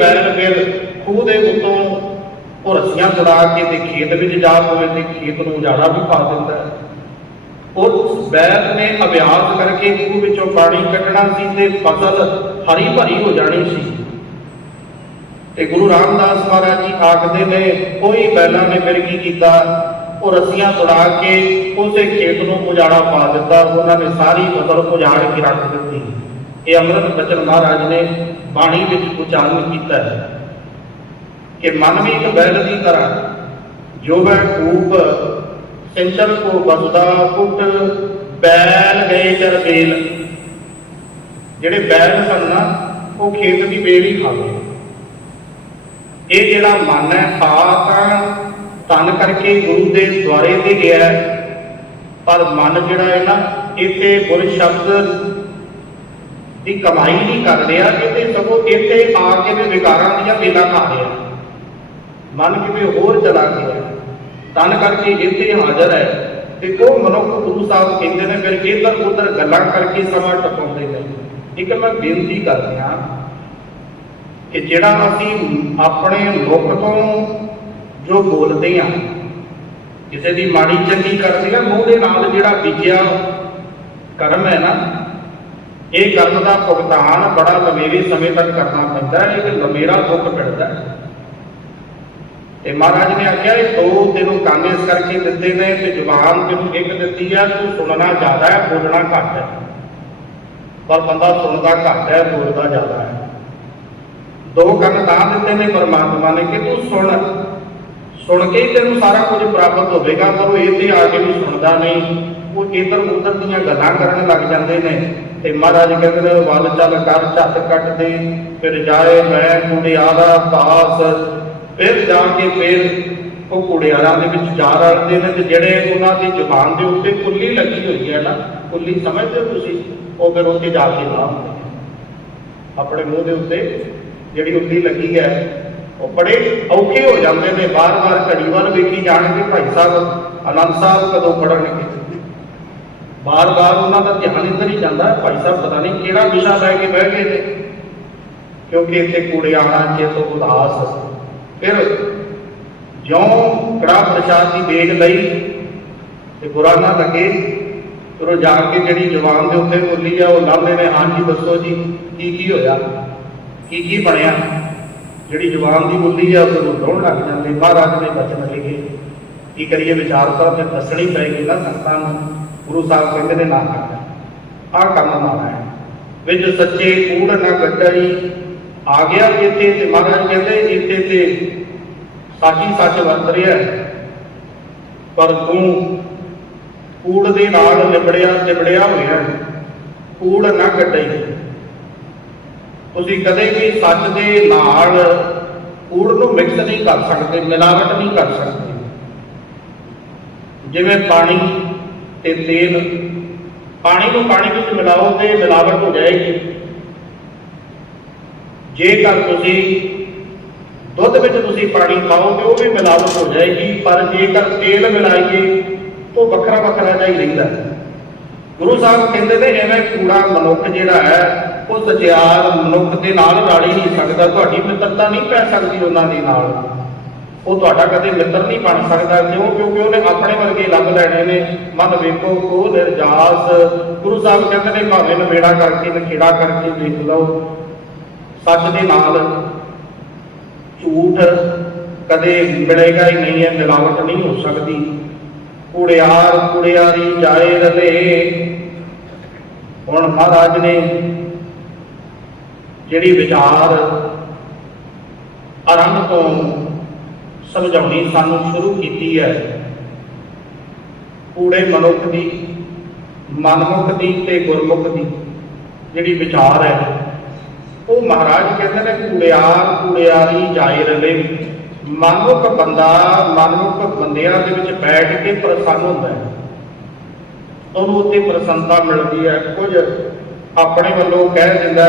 ਬੈਲ ਫਿਰ ਖੂਹ ਦੇ ਉੱਤੋਂ ਉਹ ਰੱਸੀਆਂ ਕੇ ਤੇ ਖੇਤ ਵਿੱਚ ਜਾ ਪਵੇ ਤੇ ਖੇਤ ਨੂੰ ਉਜਾੜਾ ਵੀ ਪਾ ਦਿੰਦਾ ਹੈ। ਉਸ ਬੈਲ ਨੇ ਅਭਿਆਸ ਕਰਕੇ ਖੂਹ ਵਿੱਚੋਂ ਪਾਣੀ ਕੱਢਣਾ ਸੀ ਤੇ ਫਸਲ ਹਰੀ ਭਰੀ ਹੋ ਜਾਣੀ ਸੀ। ਤੇ ਗੁਰੂ ਰਾਮਦਾਸ ਮਹਾਰਾਜ ਜੀ ਆਖਦੇ ਨੇ ਕੋਈ ਬੈਲਾਂ ਨੇ ਫਿਰ ਕੀ ਕੀਤਾ? ਉਹ ਰੱਸੀਆਂ ਤੁੜਾ ਕੇ ਉਸੇ ਖੇਤ ਨੂੰ ਉਜਾੜਾ ਪਾ ਦਿੱਤਾ। ਉਹਨਾਂ ਨੇ ਸਾਰੀ ਫਸਲ ਉਜਾੜ ਕੇ ਰੱਖ ਦਿੱਤੀ। ਇਹ ਅੰਮ੍ਰਿਤ ਬਚਨ ਮਹਾਰਾਜ ਨੇ ਬਾਣੀ ਵਿੱਚ ਉਚਾਰਨ ਕੀਤਾ ਹੈ ਕਿ ਮਨ ਵੀ ਇੱਕ ਬੈਲ ਦੀ ਤਰ੍ਹਾਂ ਜੋ ਹੈ ਕੂਪ ਸਿੰਚਲ ਕੋ ਬਸਦਾ ਕੁੱਟ ਬੈਲ ਗਏ ਚਰ ਬੇਲ ਜਿਹੜੇ ਬੈਲ ਸਨ ਨਾ, ਉਹ ਖੇਤ ਦੀ ਬੇਲ ਹੀ ਖਾ ਗਏ ਇਹ ਜਿਹੜਾ ਮਨ ਹੈ ਆ ਤਾਂ ਤਨ ਕਰਕੇ ਗੁਰੂ ਦੇ ਦੁਆਰੇ ਤੇ ਗਿਆ ਹੈ। ਪਰ ਮਨ ਜਿਹੜਾ ਹੈ ਨਾ ਇੱਥੇ ਬੁਰ ਸ਼ਬਦ ਦੀ ਕਮਾਈ ਨਹੀਂ ਕਰ ਰਿਹਾ ਇੱਥੇ ਸਗੋਂ ਇੱਥੇ ਆ ਕੇ ਵੀ ਵਿਕਾਰਾਂ ਦੀਆਂ ਵੇਲਾਂ ਖਾ ਰਿਹਾ ਮਨ ਕਿਤੇ ਹੋਰ ਚਲਾ ਗਿਆ ਤਨ ਕਰਕੇ ਇੱਥੇ ਹਾਜ਼ਰ ਹੈ ਤੇ ਉਹ ਮਨੁੱਖ ਗੁਰੂ ਸਾਹਿਬ ਕਹਿੰਦੇ ਨੇ, ਫਿਰ ਇੱਧਰ ਉੱਧਰ ਗੱਲਾਂ ਕਰਕੇ ਸਮਾਂ ਟਪਾਉਂਦੇ ਨੇ। ਇੱਕ ਮੈਂ ਬੇਨਤੀ ਕਰ ਰਿਹਾ ਕਿ ਜਿਹੜਾ ਅਸੀਂ ਆਪਣੇ ਮੁਖ ਤੋਂ ਜੋ ਬੋਲਦੇ ਆ, ਕਿਸੇ ਦੀ ਮਾੜੀ ਚੰਗੀ ਕਰਦੇ ਆ, ਮੂੰਹ ਦੇ ਨਾਲ ਜਿਹੜਾ ਬੀਜਿਆ ਕਰਮ ਹੈ ਨਾ ਇਹ ਕਰਮ ਦਾ ਭੁਗਤਾਨ ਬੜਾ ਲੰਮੇਰੇ ਸਮੇਂ ਤੱਕ ਕਰਨਾ ਪੈਂਦਾ ਹੈ, ਇਹ ਲੰਮੇਰਾ ਦੁੱਖ ਪੈਂਦਾ ਹੈ। ਤੇ ਮਹਾਰਾਜ ਨੇ ਆਖਿਆ, ਇਹ ਦੋ ਤੈਨੂੰ ਕੰਮ ਕਰਕੇ ਦਿੱਤੇ ਨੇ ਤੇ ਜ਼ੁਬਾਨ ਤੈਨੂੰ ਇੱਕ ਦਿੱਤੀ ਆ, ਤੂੰ ਸੁਣਨਾ ਜ਼ਿਆਦਾ ਹੈ, ਬੋਲਣਾ ਘੱਟ ਹੈ। ਪਰ ਬੰਦਾ ਸੁਣਦਾ ਘੱਟ ਹੈ, ਬੋਲਦਾ ਜ਼ਿਆਦਾ ਹੈ। ਦੋ ਕੰਨ ਤਾਂ ਦਿੱਤੇ ਨੇ ਪਰਮਾਤਮਾ ਨੇ ਕਿ ਤੂੰ ਸੁਣ। ਸੁਣ ਕੇ ਤੈਨੂੰ ਸਾਰਾ ਕੁਝ ਪ੍ਰਾਪਤ ਹੋਵੇਗਾ, ਪਰ ਉਹ ਇੱਥੇ ਆ ਕੇ ਵੀ ਸੁਣਦਾ ਨਹੀਂ। ਉਹ ਇੱਧਰ ਉੱਧਰ ਦੀਆਂ ਗੱਲਾਂ ਕਰਨ ਲੱਗ ਜਾਂਦੇ ਨੇ। ਤੇ ਮਹਾਰਾਜ ਕਹਿੰਦੇ ਵੱਲ ਚੱਲ, ਕਰ ਝੱਟ ਕੱਟ ਦੇ ਫਿਰ ਜਾਏ ਮੈਂ ਕੁੜਿਆਰਾ ਪਾਸ ਫਿਰ ਜਾ ਕੇ ਫਿਰ ਉਹ ਕੁੜਿਆਰਾਂ ਦੇ ਵਿੱਚ ਜਾ ਰਲਦੇ ਨੇ ਤੇ ਜਿਹੜੇ ਉਹਨਾਂ ਦੀ ਜ਼ੁਬਾਨ ਦੇ ਉੱਤੇ ਕੁੱਲੀ ਲੱਗੀ ਹੋਈ ਹੈ ਨਾ, ਕੁੱਲੀ ਸਮਝਦੇ ਹੋ ਤੁਸੀਂ? ਉਹ ਫਿਰ ਉੱਥੇ ਜਾ ਕੇ ਲਾਉਂਦੇ ਆਪਣੇ ਮੂੰਹ ਦੇ ਉੱਤੇ ਜਿਹੜੀ ਉੱਲੀ ਲੱਗੀ ਹੈ, ਉਹ ਬੜੇ ਔਖੇ ਹੋ ਜਾਂਦੇ ਨੇ। ਬਾਰ-ਬਾਰ ਘੜੀ ਵੱਲ ਵੇਖੀ ਜਾਣਗੇ ਭਾਈ ਸਾਹਿਬ ਆਨੰਦ ਸਾਹਿਬ ਕਦੋਂ ਪੜਨਗੇ ਬਾਰ-ਬਾਰ ਉਹਨਾਂ ਦਾ ਧਿਆਨ ਇੱਧਰ ਹੀ ਜਾਂਦਾ। ਭਾਈ ਸਾਹਿਬ, ਪਤਾ ਨਹੀਂ ਕਿਹੜਾ ਵਿਸ਼ਾ ਲੈ ਕੇ ਬਹਿ ਗਏ ਨੇ। ਕਿਉਂਕਿ ਇੱਥੇ ਕੂੜਿਆਣਾ ਚੇਤੋ ਉਦਾਸ। ਫਿਰ ਜਿਉਂ ਕੜਾ ਪ੍ਰਸ਼ਾਦ ਦੀ ਵੇਗ ਲਈ ਤੇ ਬੁਰਾ ਨਾ ਲੱਗੇ, ਫਿਰ ਜਾ ਕੇ ਜਿਹੜੀ ਜਵਾਨ ਦੇ ਉੱਤੇ ਬੋਲੀ ਆ, ਉਹ ਲਾਉਂਦੇ ਨੇ ਹਾਂਜੀ ਦੱਸੋ ਜੀ, ਕੀ ਕੀ ਹੋਇਆ? ਕੀ ਕੀ ਬਣਿਆ? ਜਿਹੜੀ ਜਵਾਨ ਦੀ ਬੋਲੀ ਆ, ਉਹ ਨੂੰ ਰੋਣ ਲੱਗ ਜਾਂਦੇ, ਮਹਾਰਾਜ ਨੇ ਬਚਨ ਲਿਖੇ। ਕੀ ਕਰੀਏ ਵਿਚਾਰ ਤਾਂ ਫਿਰ ਦੱਸਣੀ ਪਏਗੀ ਨਾ ਸੰਤਾਂ ਨੂੰ। ਗੁਰੂ ਸਾਹਿਬ ਕਹਿੰਦੇ ਨੇ ਨਾ ਕਰ ਕੰਮ ਮਾਰਾ ਹੈ। ਵਿੱਚ ਸੱਚੇ ਕੂੜ ਨਾ ਗੱਡਰੀ ਆ ਗਿਆ ਇੱਥੇ ਤੇ ਮਹਾਰਾਜ ਕਹਿੰਦੇ, ਇੱਥੇ ਤੇ ਸਾਚੀ ਸੱਚ ਵਰਤ ਰਿਹਾ ਪਰ ਤੂੰ ਕੂੜ ਦੇ ਨਾਲ ਲਿਬੜਿਆ ਲਿਬੜਿਆ ਹੋਇਆ ਹੈ। ਕੂੜ ਨਾ ਕੱਢਈ ਤੁਸੀਂ ਕਦੇ ਵੀ ਸੱਚ ਦੇ ਨਾਲ ਕੂੜ ਨੂੰ ਮਿਕਸ ਨਹੀਂ ਕਰ ਸਕਦੇ, ਮਿਲਾਵਟ ਨਹੀਂ ਕਰ ਸਕਦੇ। ਜਿਵੇਂ ਪਾਣੀ ਤੇ ਤੇਲ ਪਾਣੀ ਨੂੰ ਪਾਣੀ ਵਿੱਚ ਮਿਲਾਓ ਤੇ ਮਿਲਾਵਟ ਹੋ ਜਾਏਗੀ। ਜੇਕਰ ਤੁਸੀਂ ਦੁੱਧ ਵਿੱਚ ਤੁਸੀਂ ਪਾਣੀ ਪਾਓਗੇ ਉਹ ਵੀ ਮਿਲਾਵਟ ਹੋ ਜਾਏਗੀ, ਪਰ ਜੇਕਰ ਤੇਲ ਮਿਲਾਈਏ ਉਹ ਵੱਖਰਾ ਵੱਖਰਾ ਜਿਹਾ ਹੀ ਰਹਿੰਦਾ। ਹੈ। ਗੁਰੂ ਸਾਹਿਬ ਕਹਿੰਦੇ ਨੇ, ਐਵੇਂ ਕੂੜਾ ਮਨੁੱਖ ਜਿਹੜਾ ਹੈ, ਉਹ ਸਚਿਆਰ ਮਨੁੱਖ ਦੇ ਨਾਲ ਰਲ ਹੀ ਨਹੀਂ ਸਕਦਾ। ਤੁਹਾਡੀ ਮਿੱਤਰਤਾ ਨਹੀਂ ਪੈ ਸਕਦੀ ਉਹਨਾਂ ਦੇ ਨਾਲ। ਉਹ ਤੁਹਾਡਾ ਕਦੇ ਮਿੱਤਰ ਨਹੀਂ ਬਣ ਸਕਦਾ। ਕਿਉਂ? ਕਿਉਂਕਿ ਉਹਨੇ ਆਪਣੇ ਵਰਗੇ ਲੱਭ ਲੈਣੇ ਨੇ। ਮਨ ਵੇਖੋ ਕੋ ਨਿਰਜਾਸ। ਗੁਰੂ ਸਾਹਿਬ ਕਹਿੰਦੇ ਨੇ, ਭਾਵੇਂ ਨਵੇੜਾ ਕਰਕੇ, ਨਖੇੜਾ ਕਰਕੇ ਦੇਖ ਲਓ। ਸੱਚ ਦੇ ਨਾਲ ਝੂਠ ਕਦੇ ਮਿਲੇਗਾ ਹੀ ਨਹੀਂ ਹੈ ਮਿਲਾਵਟ ਨਹੀਂ ਹੋ ਸਕਦੀ। ਕੁੜਿਆਰ ਕੁੜਿਆਰੀ ਜਾਏ ਰਲੇ। ਹੁਣ ਮਹਾਰਾਜ ਨੇ ਜਿਹੜੀ ਵਿਚਾਰ ਅਰੰਭ ਤੋਂ ਸਮਝਾਉਣੀ ਸਾਨੂੰ ਸ਼ੁਰੂ ਕੀਤੀ ਹੈ। ਕੂੜੇ ਮਨੁੱਖ ਦੀ, ਮਨਮੁਖ ਦੀ ਤੇ ਗੁਰਮੁਖ ਦੀ ਜਿਹੜੀ ਵਿਚਾਰ ਹੈ, ਉਹ ਮਹਾਰਾਜ ਕਹਿੰਦੇ ਨੇ, ਕੂੜਿਆਰ ਕੂੜਿਆਰੀ ਜਾਏ ਰਲੇ। ਮਨਮੁਖ ਬੰਦਾ ਮਨਮੁਖ ਬੰਦਿਆਂ ਦੇ ਵਿੱਚ ਬੈਠ ਕੇ ਪ੍ਰਸੰਨ ਹੁੰਦਾ ਹੈ। ਉਹਨੂੰ ਉੱਤੇ ਪ੍ਰਸੰਨਤਾ ਮਿਲਦੀ ਹੈ। ਕੁਝ ਆਪਣੇ ਵੱਲੋਂ ਕਹਿ ਦਿੰਦਾ